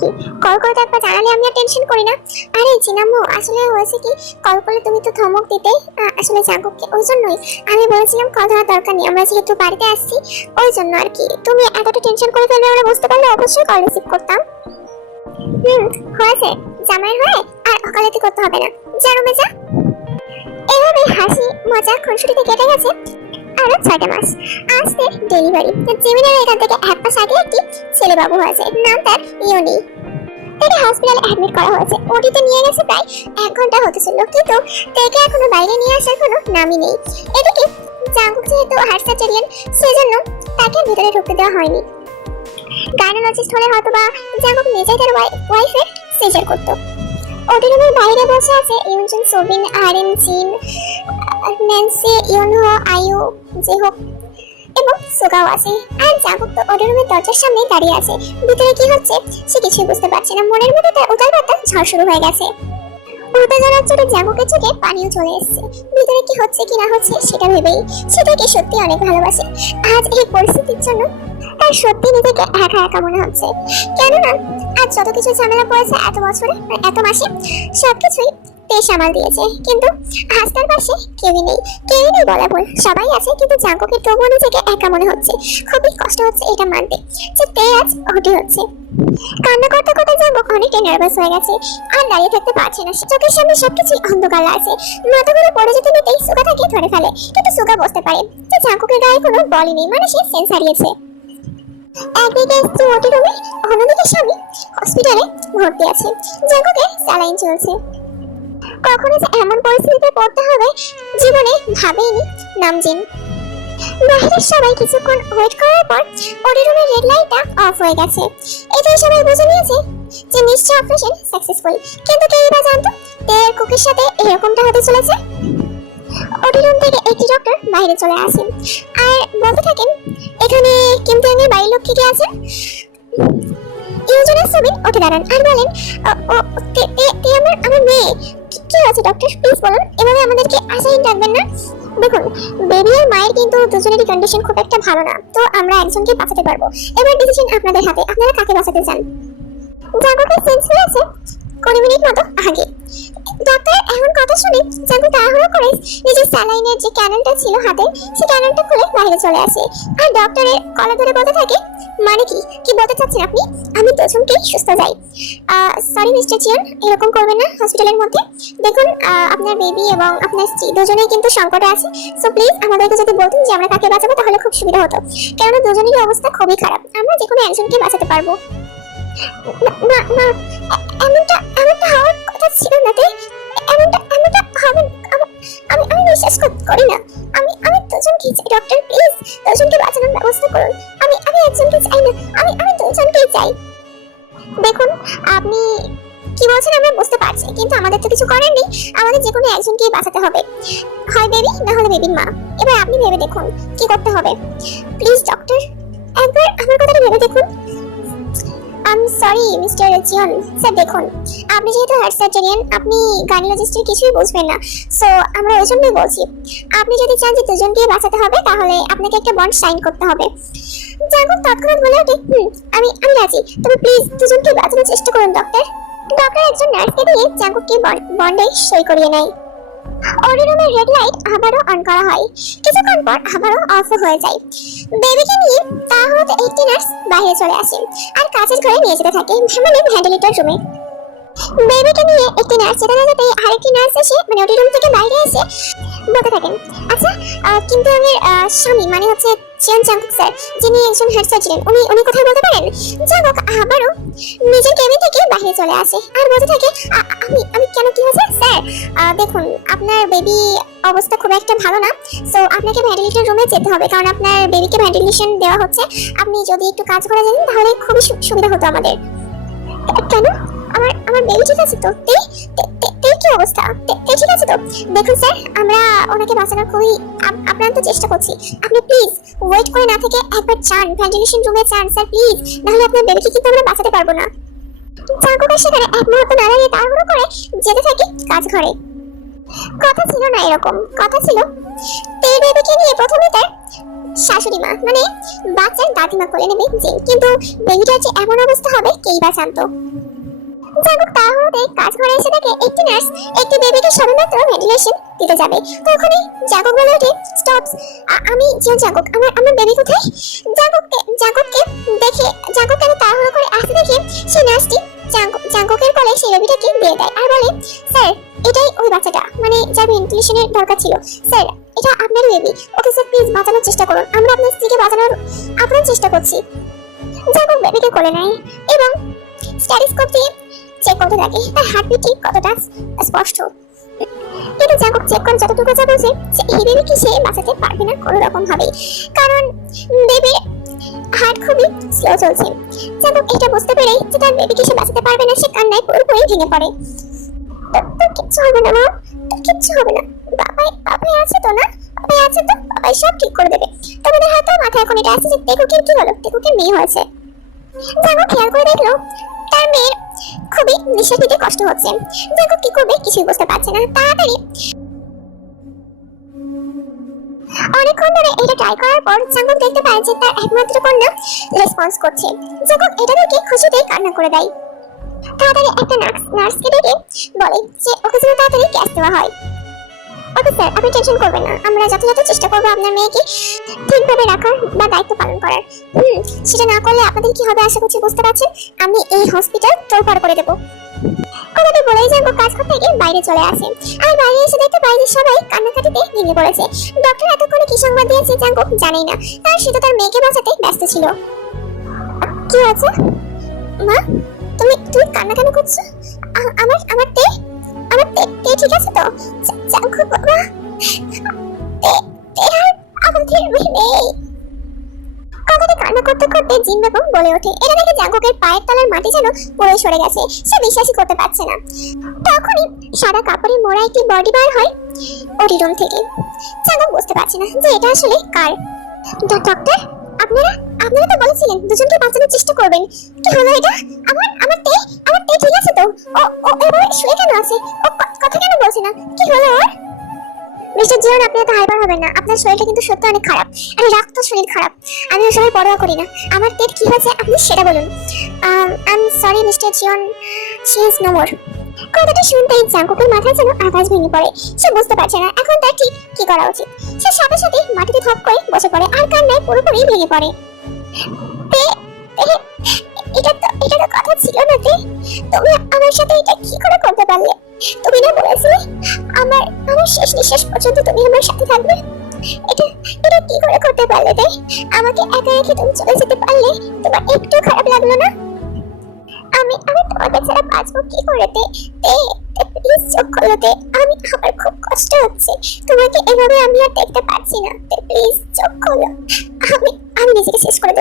কি? কল করে তো একবার জানালে আমি আর টেনশন করি না। আরে চিনাম্মু আসলে হয়েছে কি? কল করলে তুমি তো ধমক দিতে আসলে জাঙ্কুককে ওই জন্যই আমি বলেছিলাম কল ধরার দরকার নেই। আমরা যেহেতু বাড়িতে আসছি ওই জন্য আর কি। তুমি এতটা টেনশন করে ফেলবে আমরা বুঝতে পারলে অবশ্যই কল রিসিভ করতাম। হুম, হয়েছে। জামাই হয়ে আর অকালেতে করতে হবে না। যা রুমে যা। এভাবে হাসি, মজা, খুনসুটিতে কেটে গেছে আরও ছয়টা মাস। আসতে ডেলিভারি জেমিনের এখান থেকে এক মাস আগে একটি ছেলে বাবু হয়েছে। নাম তার ইউনি। তাকে হসপিটালে অ্যাডমিট করা হয়েছে। ওটিতে নিয়ে গেছে প্রায় এক ঘণ্টা হতেছিল কিন্তু তাকে এখনও বাইরে নিয়ে আসার কোনো নামই নেই। এদিকে জাঙ্কুক যেহেতু হার্ট সার্জারিয়ান সেজন্য তাকে ভিতরে ঢুকতে দেওয়া হয়নি। গাইনোলজিস্ট হলে হয়তো বা জাঙ্কুক নিজেই তার ওয়াইফের সিজার করতো। ওদের রুমের বাইরে বসে আছে ইউনজুন সোবিন আরএন জিন, ন্যান্সি ইউনহো আয়ু জেহোক এবং সোগাও আছে। আর জাগুক তো ওদের রুমের দরজার সামনে দাঁড়িয়ে আছে। ভিতরে কি হচ্ছে, সে কিছুই বুঝতে পারছে না। মনের মধ্যে তার উতাল পাতা ঝড় শুরু হয়ে গেছে। উত্তেজনার চোটে জাগুকের চোখে পানিও চলে এসেছে। ভিতরে কি হচ্ছে, কি না হচ্ছে, সেটা ভেবেই সেটাকে সত্যি অনেক ভালোবাসে। আজ এই পরিস্থিতির জন্য তার সত্যি নিজেকে একা একা মনে হচ্ছে। কেননা, আজ যত কিছু ঝামেলা পড়েছে এত বছরে, এত মাসে, সবকিছুই তে সামাল দিয়েছে। কিন্তু আজ তার পাশে কেউই নেই কেউই নেই বলা ভুল। সবাই আছে, কিন্তু জাঙ্কুকে তবুও নিজেকে একা মনে হচ্ছে। খুবই কষ্ট হচ্ছে এটা মানতে। যে তে আজ হচ্ছে। কান্না করতে করতে জাঙ্কুক অনেকটাই নার্ভাস হয়ে গেছে। আর দাঁড়িয়ে থাকতে পারছে না। চোখের সামনে সবকিছু অন্ধকার লাগছে। মাথাগুলো পড়ে যেতে নিতেই সুগা তাকে ধরে ফেলে। কিন্তু সুগা বুঝতে পারে। যে জাঙ্কুকের গায়ে কোনো বলই নেই মানে সে সেন্স হারিয়েছে। একদিকে স্ত্রী ওটি রুমে অন্যদিকে স্বামী। হসপিটালে ভর্তি আছে। জাঙ্কুকে স্যালাইন চলছে। কখনো যে এমন পরিস্থিতিতে পড়তে হবে, জীবনে ভাবেইনি নামজিন। বাহিরের সবাই কিছুক্ষণ ওয়েট করার পর ওটি রুমের রেড লাইটটা অফ হয়ে গেছে। এটাই সবাই বুঝে নিয়েছে যে নিশ্চয় অপারেশন সাকসেসফুল কিন্তু কেউ বা জানতো তের কুকের সাথে এরকমটা হতে চলেছে? ওটি রুম থেকে একটি ডক্টর বাইরে চলে আসেন। আর বলতে থাকেন, এখানে কিন্তু এর বাড়ির লোক কে কে আছেন ইউজনের ছবি উঠে দাঁড়ান আর বলেন, "ও- ও তে তে- তে আমার আমার মেয়ে? কি- কি আছে ডক্টর প্লিজ বলুন, এভাবে আমাদেরকে আশাহীন রাখবেন না। দেখুন বেবি আর মায়ের কিন্তু দুজনেরই কন্ডিশন খুব একটা ভালো না, তো আমরা একজনকে বাঁচাতে পারব। এবার ডিসিশন আপনাদের হাতে, আপনারা কাকে বাঁচাতে চান? জাগকের সেন্স হয়েছে কুড়ি মিনিট মতো আগে। ডাক্তার এমন কথা শুনে তাড়াহুড়ো করে নিজের স্যালাইনের যে ক্যানেলটা ছিল হাতে ক্যানেলটা খুলে বাইরে চলে আসে। আর ডক্টরের কলা ধরে বলতে থাকে মানে কি? কি বলতে চাচ্ছেন আপনি? আমি সুস্থ যাই সরি মিস্টার চিয়ন এরকম করবেন না হসপিটালের মধ্যে। দেখুন আপনার বেবি এবং আপনার স্ত্রী দুজনেই কিন্তু সংকটে আছে। সো প্লিজ আমাদেরকে যদি বলতেন যে আমরা কাকে বাঁচাবো, তাহলে খুব সুবিধা হতো। কেননা দুজনেরই অবস্থা খুবই খারাপ। আমরা যে কোনো একজনকে বাঁচাতে পারব। না না, এমনটা এমনটা হওয়ার কথা ছিল না তে এমনটা এমনটা হবে আমি আমি বিশ্বাস করি না। আমি আমি দুজনকে চাই ডক্টর প্লিজ দুজনকে বাঁচানোর ব্যবস্থা করুন। আমি আমি একজনকে চাই না, আমি আমি দুজনকেই চাই। দেখুন, আপনি কি বলছেন আমরা বুঝতে পারছি, কিন্তু আমাদের তো কিছু করার নেই। আমাদের যে কোনো একজনকেই বাঁচাতে হবে। হয় বেবি, না হলে বেবির মা। এবার আপনি ভেবে দেখুন, কি করতে হবে। প্লিজ ডক্টর একবার আমার কথাটা ভেবে দেখুন। I'm sorry mister Jeon sir দেখুন, আপনি যেহেতু হার্ট সার্জারিয়ান আপনি গাইনোলজিস্টের কিছুই বুঝবেন না। সো আমরা ওই জন্যই বলছি, আপনি যদি চান যে দুজনকে বাঁচাতে হবে, তাহলে আপনাকে একটা বন্ড সাইন করতে হবে। জাগো তৎক্ষণাৎ বলে ওঠে, হুম, আমি আমি রাজি। তবে প্লিজ দুজনকে বাঁচানোর চেষ্টা করুন ডক্টর ডক্টর একজন নার্সকে দিয়ে জাগুককে বন্ডে সই করিয়ে নেয়। রুমের রেড আবারও অন করা হয়। কিছুক্ষণ পর আবারও অফ হয়ে যায়। বেবিকে নিয়ে তাহলে একটি নার্স বাইরে চলে আসে আর কাজের ঘরে নিয়ে যেতে থাকে মানে ভেন্টিলেটর রুমে বেবিকে নিয়ে একটি নার্স যেতে না যেতেই আরেকটি নার্স এসে মানে ওটি রুম থেকে বাইরে এসে বলতে থাকেন। আচ্ছা কিন্তু আমার স্বামী মানে হচ্ছে চিয়ান চাংকুক স্যার, যিনি একজন হার্ট সার্জেন উনি উনি কোথায় বলতে পারেন? জাঙ্কুক আবারও নিজের কেবিন থেকে বাইরে চলে আসে। আর বলতে থাকে আমি আমি কেন, কি হয়েছে? স্যার দেখুন, আপনার বেবি অবস্থা খুব একটা ভালো না সো আপনাকে ভেন্টিলেটর রুমে যেতে হবে, কারণ আপনার বেবিকে ভেন্টিলেশন দেওয়া হচ্ছে। আপনি যদি একটু কাজ করে যেতেন, তাহলে খুবই সুবিধা হতো আমাদের। কেন? আমার বেবি ঠিক আছে তো? তে, তে- তে- কি অবস্থা? তে- তে ঠিক আছে তো? দেখুন স্যার, আমরা ওনাকে বাঁচানোর খুবই আপ- আপ্রান্ত চেষ্টা করছি। আপনি প্লিজ ওয়েট করে না থেকে একবার চান ভেন্টিলেশন রুমে চান, স্যার প্লিজ নাহলে আপনার বেবিকে কিন্তু আমরা বাঁচাতে পারব না। চাকুকে সেখানে এক মুহূর্ত না দাঁড়িয়ে তাড়াহুড়ো করে যেতে থাকি কাজ ঘরে। কথা ছিল না এরকম, কথা ছিল। তের বেবিকে নিয়ে প্রথমে তার শাশুড়ি মা মানে বাচ্চার দাদিমা কোলে নেবে কিন্তু বেবিটার যে এমন অবস্থা হবে, কেই বা জানতো? জাগুক তাড়াহুড়োতে কাজ ঘরে এসে দেখে একটি নার্স একটি বেবিকে সবেমাত্র ভেন্টিলেশন দিতে যাবে। তখনই জাগুক বলে ওঠে স্টপ আমি যে জাগুক আমার আমার বেবি কোথায়? জাগুককে জাগুককে দেখে, জাগুক কেন তাড়াহুড়ো করে আসতে দেখে সেই নার্সটি জাগুক- জাগুকের কোলে সেই বেবিটাকে দিয়ে দেয় আর বলে স্যার এটাই ওই বাচ্চাটা মানে যার ভেন্টিলেশনের দরকার ছিল। স্যার এটা আপনার বেবি ওকে স্যার প্লিজ বাঁচানোর চেষ্টা করুন, আমরা আপনার স্ত্রীকে বাঁচানোর আপনার চেষ্টা করছি। জাগুক বেবিকে কোলে নেয় এবং স্ট্যাটিস্কোপ দিয়ে চেক করতে থাকে তার হার্টবিট ঠিক কতটা স্পষ্ট। কিন্তু জাগুক চেক করে যতটুকু যা বোঝে যে এই বেবিকে সে বাঁচাতে পারবে না কোনো রকম ভাবে কারণ বেবির হার্ট খুবই স্লো চলছে। জাগুক এটা বুঝতে পেরে যে তার বেবিকে সে বাঁচাতে পারবে না, সে কান্নায় পুরোপুরি ভেঙে পড়ে। তোর কিচ্ছু হবে না, মা। তোর কিচ্ছু হবে না। বাবাই বাবাই আছে তো না? বাবাই আছে তো? বাবাই সব ঠিক করে দেবে। তোমাদের হয়তো মাথায় এখন এটা আছে যে টেকুকের কি হলো টেকুকের মেয়ে হয়েছে। জাগো, খেয়াল করে দেখল। তার মেয়ের খুবই নিঃশ্বাস নিতে কষ্ট হচ্ছে। জাগো কি করবে কিছুই বুঝতে পারছে না। তাড়াতাড়ি অনেকক্ষণ ধরে এটা ট্রাই করার পর জাঙ্গক দেখতে পায় যে তার একমাত্র কন্যা রেসপন্স করছে। জাঙ্গক এটা দেখে খুশিতে কান্না করে দেয়। তাড়াতাড়ি একটা নার্স নার্সকে ডেকে বলে যে, ওকে যেন তাড়াতাড়ি ক্যাশ দেওয়া হয়। ওকে স্যার, আপনি টেনশন করবেন না। আমরা যথাযথ চেষ্টা করব আপনার মেয়েকে ঠিকভাবে রাখার বা দায়িত্ব পালন করার। হুম, সেটা না করলে আপনাদের কি হবে আশা করছি বুঝতে পারছেন? আমি এই হসপিটাল তোলপাড় করে দেবো। কথাটি বলেই যাব, কাজ করতে গিয়ে বাইরে চলে আসে। আর বাইরে এসে দেখতে যে সবাই কান্নাকাটিতে ভেঙে পড়েছে। ডক্টর এতক্ষণে কি সংবাদ দিয়েছে জাঙ্গো জানেই না। তার সে তো তার মেয়েকে বাঁচাতে ব্যস্ত ছিল। কি আছে মা, তুমি তুমি কান্না কেন করছ আমার আমার তে ঠিক আছে তো? বলে ওঠে এটা মাটি যেন সরে গেছে, সে বিশ্বাসই করতে পারছে না। তখনই কাপড়ে মোড়া একটি বডি বার হয় থেকে। বুঝতে না এটা আসলে আপনারা আপনারা তো বলেছিলেন দুজনকে বাঁচানোর চেষ্টা করবেন। কি হলো এটা? আমার আমার তে আমার তে ঠিক আছে তো? ও ও এভাবে শুয়ে কেন আছে? ও কথা কেন বলছে না? কি হলো ওর? মিস্টার জিয়ন, আপনি এত হাইপার হবেন না। আপনার শরীরটা কিন্তু সত্যি অনেক খারাপ। আমি রক্ত শরীর খারাপ। আমি ওসবের পরোয়া করি না। আমার পেট কি হয়েছে আপনি সেটা বলুন। I am sorry mister Jeon. She is no more কথাটা শুনতেই জাঙ্কুকের মাথায় যেন আওয়াজ ভেঙে পড়ে। সে বুঝতে পারছে না। এখন তার ঠিক কি করা উচিত? সে সাথে সাথে মাটিতে থপ করে বসে পড়ে। আর কান্নায় পুরোপুরি ভেঙে পড়ে। এটা তো এটা তো কথা ছিল না তে। তুমি আমার সাথে এটা কি করে করতে পারলে? তুমি না বলেছিলে আমার আমার শেষ নিঃশ্বাস পর্যন্ত তুমি আমার সাথে থাকবে? এটা এটা কি করে করতে পারলে তে? আমাকে একা রেখে তুমি চলে যেতে পারলে তোমার একটু খারাপ লাগল না? আমি আমি তোমাকে ছাড়া বাঁচবো কি করে তে? তে প্লিজ চোখ খোলো তে। আমি, আমার খুব কষ্ট হচ্ছে। তোমাকে এভাবে আমি আর দেখতে পারছি না। তে প্লিজ চোখ খোলো শেষ করে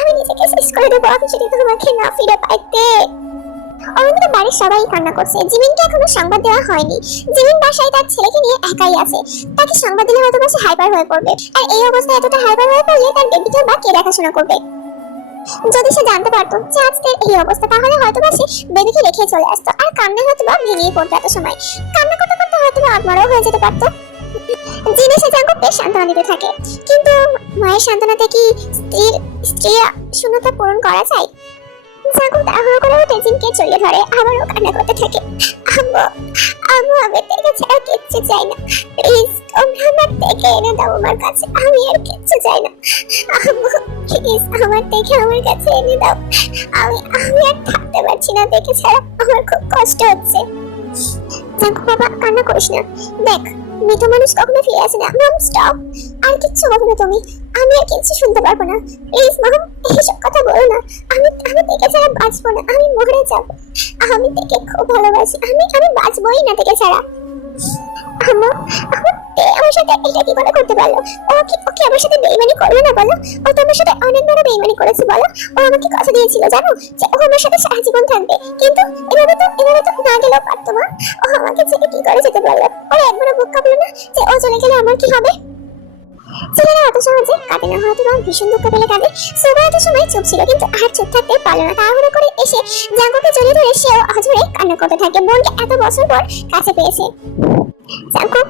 আমি নিজেকে শেষ করে আমি যদি তোমাকে না ফিরে পাইতে। বাড়ির সবাই কান্না করছে। জিমিনকে এখনও সংবাদ দেওয়া হয়নি। জিমিন বাসায় তার ছেলেকে নিয়ে একাই আছে। তাকে সংবাদ দিলে হয়তো হাইপার হয়ে পড়বে। আর এই অবস্থায় এতটা হাইপার হয়ে পড়লে তার বা কে দেখাশোনা করবে? যদি সে জানতে পারতো যে আজকের এই অবস্থা, তাহলে হয়তো বা বেবিকে রেখে চলে আসতো। আর কান্না হয়তো বা ভেঙেই পড়তো এত সময়। কান্না করতে করতে হয়তো বা আত্মারাও হয়ে যেতে পারতো। জিনে সে জাঙ্কুকে সান্ত্বনা থাকে। কিন্তু মায়ের সান্ত্বনাতে কি স্ত্রীর স্ত্রী শূন্যতা পূরণ করা যায়? করে জিনকে ধরে, আবারও কান্না করতে থাকে। আম্মু আম্মু, আমি কিচ্ছু চাই না। প্লিজ, তোমরা আমার এনে দাও আমার কাছে। আমি আর কিচ্ছু চাই না। আম্মু, প্লিজ, আমার থেকে আমার কাছে এনে দাও। আমি আমি আর থাকতে পারছি না, দেখে ছাড়া আমার খুব কষ্ট হচ্ছে। জাঙ্কুক বাবা, কান্না করিস না। দেখ মৃত মানুষ কখনো ফিরে আসে না। মাম স্টপ আর কিচ্ছু বলো না তুমি। আমি আর কিচ্ছু শুনতে পারব না। প্লিজ মাম এইসব কথা বলো না। আমি আমি থেকে ছাড়া বাঁচবো না। আমি মরে যাব। আমি থেকে খুব ভালোবাসি। আমি আমি বাঁচবোই না থেকে ছাড়া। আমার এটা ধরে সেও আজরে কান্না করতে থাকে। বোনকে এত বছর পর কাছে পেয়েছে। জাঙ্কুক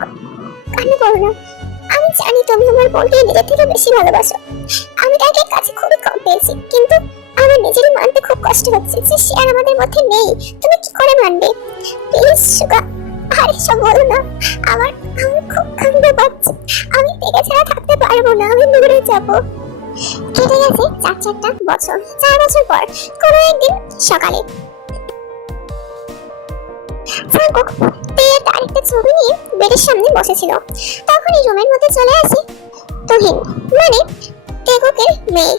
কান্না করো না। আমি জানি তুমি আমার বোনকে নিজের থেকে বেশি ভালোবাসো। আমি তাকে কাছে খুবই কম পেয়েছি, কিন্তু আমার নিজেরই মানতে খুব কষ্ট হচ্ছে যে সে আর আমাদের মধ্যে নেই। তুমি কি করে মানবে? প্লিজ, সুগা, আরে সব বলো না। আমার আমার খুব কান্না পাচ্ছে। আমি থেকে ছাড়া থাকতে পারব না, আমি দূরে যাব। কেটে গেছে চার চারটা বছর। চার বছর পর কোনো একদিন সকালে। একটা ছবি নিয়ে বেডের সামনে বসেছিল। তখনই রুমের মধ্যে চলে আসে তুহিন মানে তেগকের মেয়ে।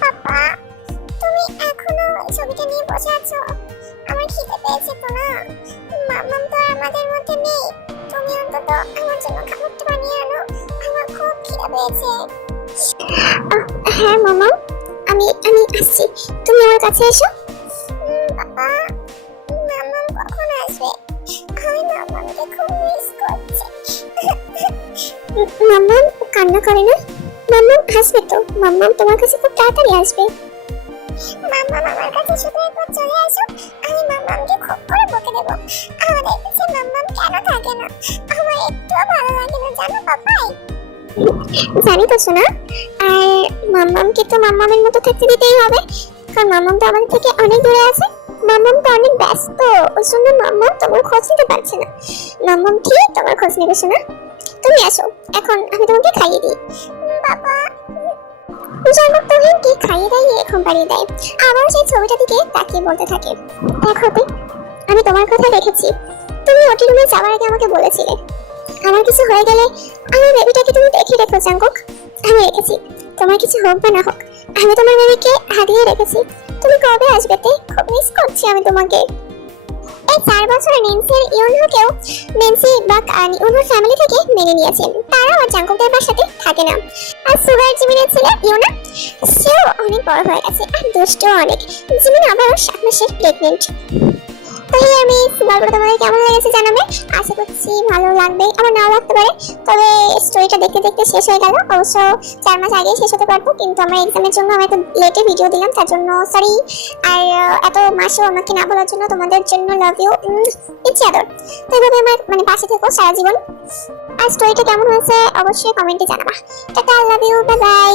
পাপা তুমি এখনও ছবিটা নিয়ে বসে আছো? আমার খিদে পেয়েছে তো না? মামাম তো আমাদের মধ্যে নেই। তুমি অন্তত আমার জন্য খাবারটা বানিয়ে আনো। আমার খুব খিদে পেয়েছে। হ্যাঁ মামা আমি আমি আসছি। তুমি আমার কাছে এসো। কান্না করে না? মাম্মাম আসবে তো। মাম্মাম তোমার কাছে খুব তাড়াতাড়ি আসবে। মাম্মাম আমার কাছে শুধু একবার চলে আসো আমি মাম্মামকে খুব করে বকে দেবো। আমাদের কাছে মাম্মাম কেন থাকে না? আমার একটুও ভালো লাগে না, জানো পাপাই জানি তো শোনা আর মাম্মামকে তো মাম্মামের মতো থাকতে দিতেই হবে। কারণ মাম্মাম তো আমাদের থেকে অনেক দূরে আছে। মাম্মাম তো অনেক ব্যস্ত। ওই জন্য মাম্মাম তোমার খোঁজ নিতে পারছে না। মাম্মাম ঠিক তোমার খোঁজ নেবে শোনা তুমি আসো এখন আমি তোমাকে খাইয়ে দিই। বাবা! জানক তোহিনকে খাইয়ে দাইয়ে ঘুম পাড়িয়ে দেয়। আবার সেই ছবিটা দিকে তাকিয়ে বলতে থাকে দেখো তে, আমি তোমার কথা রেখেছি। তুমি ওটি রুমে যাওয়ার আগে আমাকে বলেছিলে। আমার কিছু হয়ে গেলে আমার বেবিটাকে তুমি দেখে রেখো জাঙ্কুক আমি রেখেছি। তোমার কিছু হোক বা না হোক আমি তোমার বেবিকে হারিয়ে রেখেছি। তুমি কবে আসবে তে? খুব মিস করছি আমি তোমাকে। এই চার বছরে নেন্সির ইউনহোকেও নেন্সি বা ইউনহোর ফ্যামিলি থেকে মেনে নিয়েছেন। তারা আর জাঙ্কুকদের বাসাতে থাকে না। আর সুগার জিমিনের ছেলে ইউনা, সেও অনেক বড় হয়ে গেছে। আর দুষ্ট অনেক। জিমিন আবারও সাত মাসের প্রেগনেন্ট তাই আমি গল্পটা তোমাদের কেমন লেগেছে জানাবে? আশা করছি ভালো লাগবে। আমার নাও লাগতে পারে। তবে স্টোরিটা দেখতে দেখতে শেষ হয়ে গেল। অবশ্য চার মাস আগে শেষ হতে পারতো কিন্তু আমার এক্সামের জন্য আমি এত লেটে ভিডিও দিলাম। তার জন্য সরি আর এত মাসও আমাকে না বলার জন্য তোমাদের জন্য লাভ ইউ ইচ্ছে আদর। তো এভাবে আমার মানে পাশে থেকো সারা জীবন। আর স্টোরিটা কেমন হয়েছে অবশ্যই কমেন্টে জানাবা। Tata love you bye bye